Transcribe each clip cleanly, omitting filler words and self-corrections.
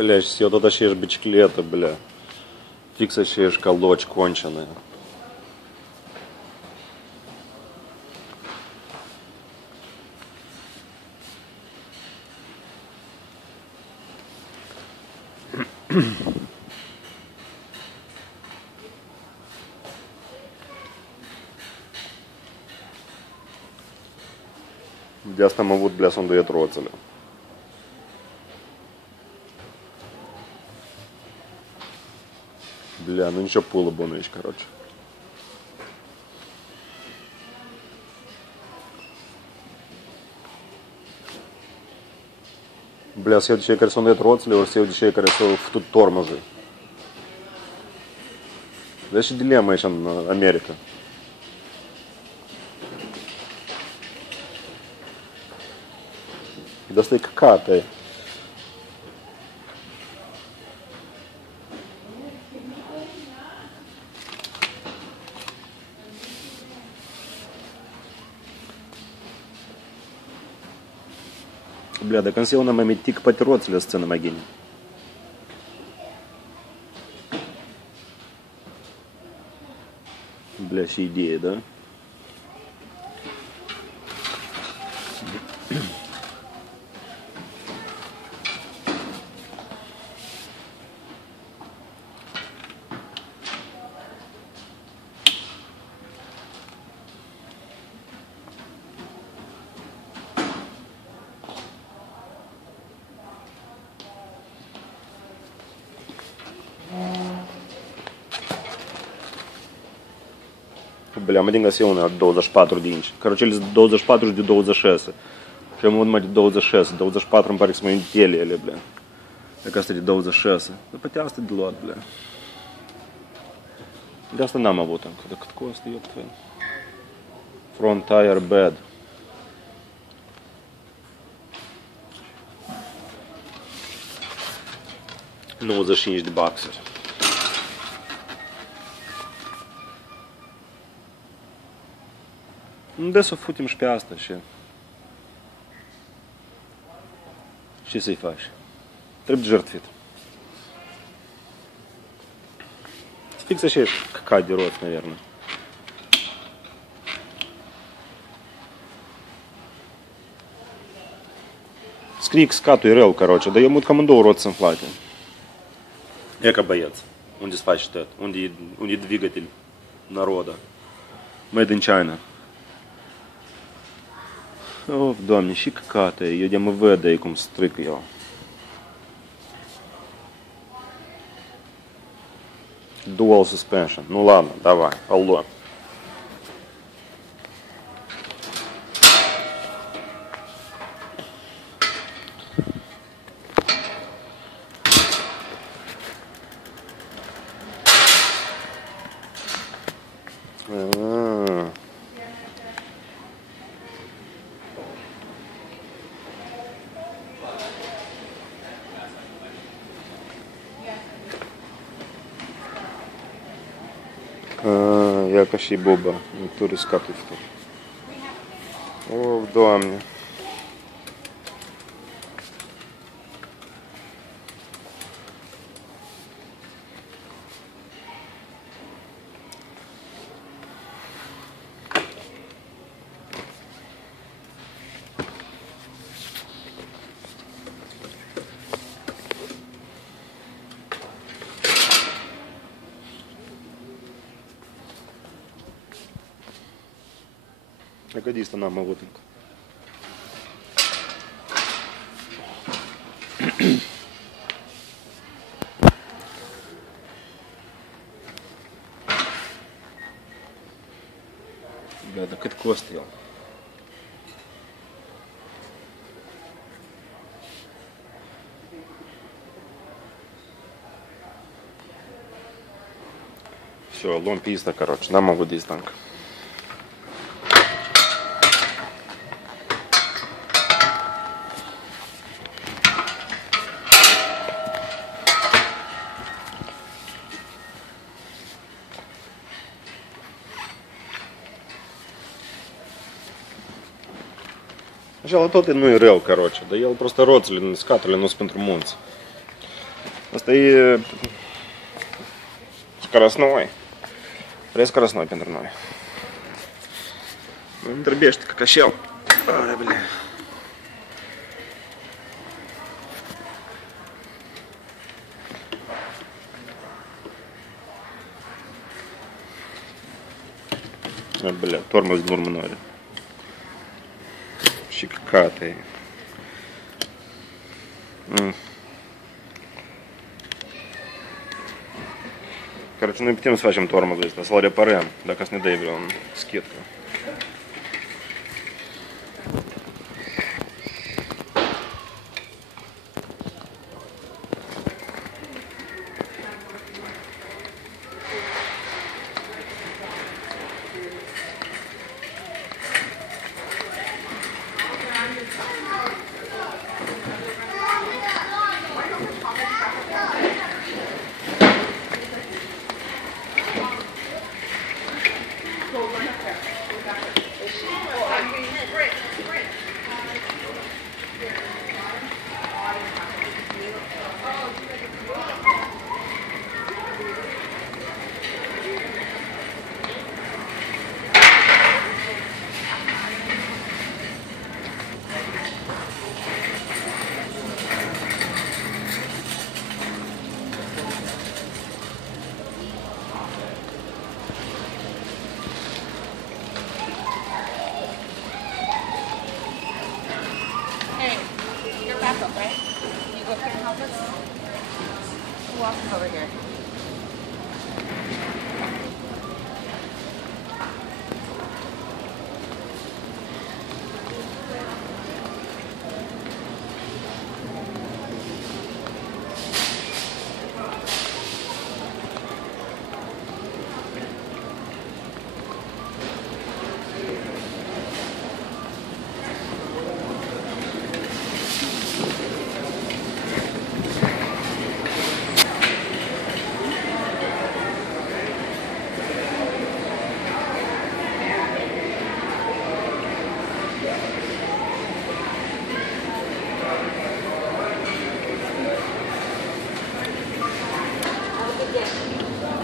Бля, все, вот это ще бicicletă, бля. Fix aceeași căldoci конченые. De asta am avut, bля, să înduiet roțele. Бля, ну ничего, пула bună aici, короче. Бля, să iau de cei care s-au înduiet roțele, ori să iau de cei care s-au făcut tormozul. Vezi și dilema aici în America. De asta e căcat, e. Бля, dacă însă eu n-am mai mitic poate roțile să țină mai bine. Bля, și idee, da? Bля, mă din găsi una 24 de inci. Короче, ele 24 și de 26. Și am numai de 26. 24 îmi pare că sunt mai intele ele, bля. Dacă asta e de 26. Dar poate asta de luat, bля. De asta n-am avut încă. Dar cât costă, eu fel. Front tire bed. $95 de baxuri. Unde să o futim și pe asta și... Ce să-i faci? Trebuie jertfit. Fix așa căcat de roți, наверное. Scrie că scatul e rău, короче, dar eu mut cam în două roți înflate. E ca băieț. Unde se faci tot? Unde e двигатель народа? Made in China. Of, Doamne, și căcată e, eu de mă văd de cum stric eu. Dual suspension. Nu, ладно, давай, îl luăm. Ia ca și boba, tu riscatul făcut. Of, Doamne. Acadista n-am avut încă. Bля, dar cât costă el? Все, luăm pista, короче, n-am avut dista încă. Așa, tot nu e rău, короче, dar el просто roțile, scaturile nu sunt pentru munți. Asta скоростной. Скоростной пендрной. Ну, не дробишь, ты как осел. Ой, блин. А, бля, тормоз нормально. Щекатый. Короче, nu putem să facem tормозul ăsta, să-l reparăm, dacă să ne dai vreo schetcă. Backup, right? You go pick help us? Who else is over here?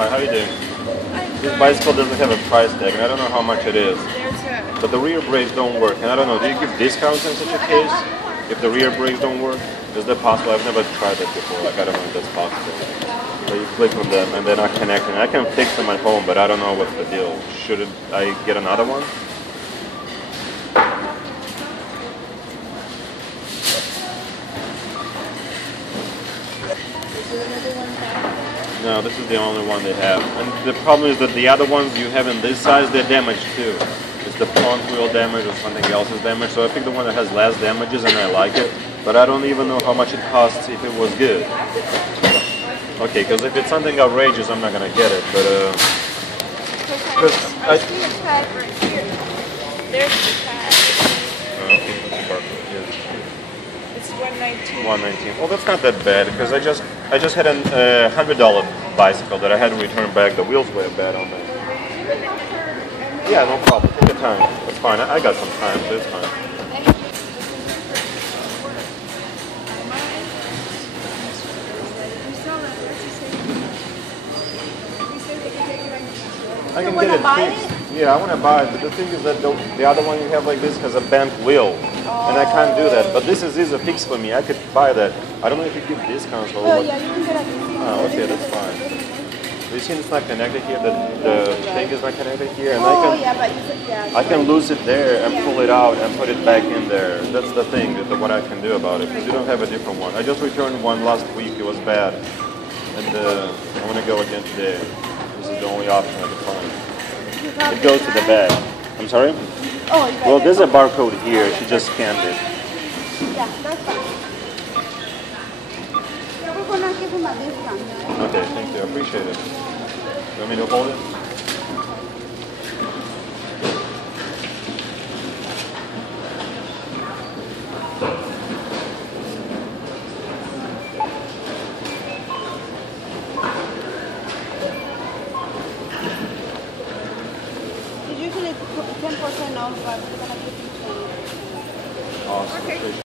Hi, how are you doing? This bicycle doesn't have a price tag, and I don't know how much it is. But the rear brakes don't work, and I don't know, do you give discounts in such a case? If the rear brakes don't work? Is that possible? I've never tried that before, like I don't know if that's possible. So you click on them and they're not connecting. I can fix them at home, but I don't know what's the deal. Should I get another one? No, this is the only one they have. And the problem is that the other ones you have in this size, they're damaged too. It's the front wheel damage or something else is damaged. So I picked the one that has less damages and I like it. But I don't even know how much it costs if it was good. Okay, because if it's something outrageous, I'm not going to get it. But, I see a tag right here. There's the tag. Okay, that's the barcode, yeah. It's 119. 119. Well, that's not that bad because I just had a $100 bicycle that I had to return back. The wheels were bad on it. Yeah, no problem. Take your time. It's fine. I got some time, so it's fine. I can get it fixed. Yeah, I want to buy it, but the thing is that the other one you have like this has a bent wheel, and I can't do that. But this is a fix for me. I could buy that. I don't know if you give discounts or what. Yeah, you can get a discount. Oh, okay, that's fine. You see, it's not connected here. The thing is not connected here, and I can lose it there and pull it out and put it back in there. That's the thing. What I can do about it, because you don't have a different one. I just returned one last week. It was bad, and I want to go again today. This is the only option I can find. It goes to the bag. I'm sorry? Oh, well, there's a barcode here. She just scanned it. Yeah, that's fine. We're going to give him a discount. Okay, thank you. I appreciate it. You want me to hold it? It's usually 10% off, but we're going to give you 20%. Awesome. Okay.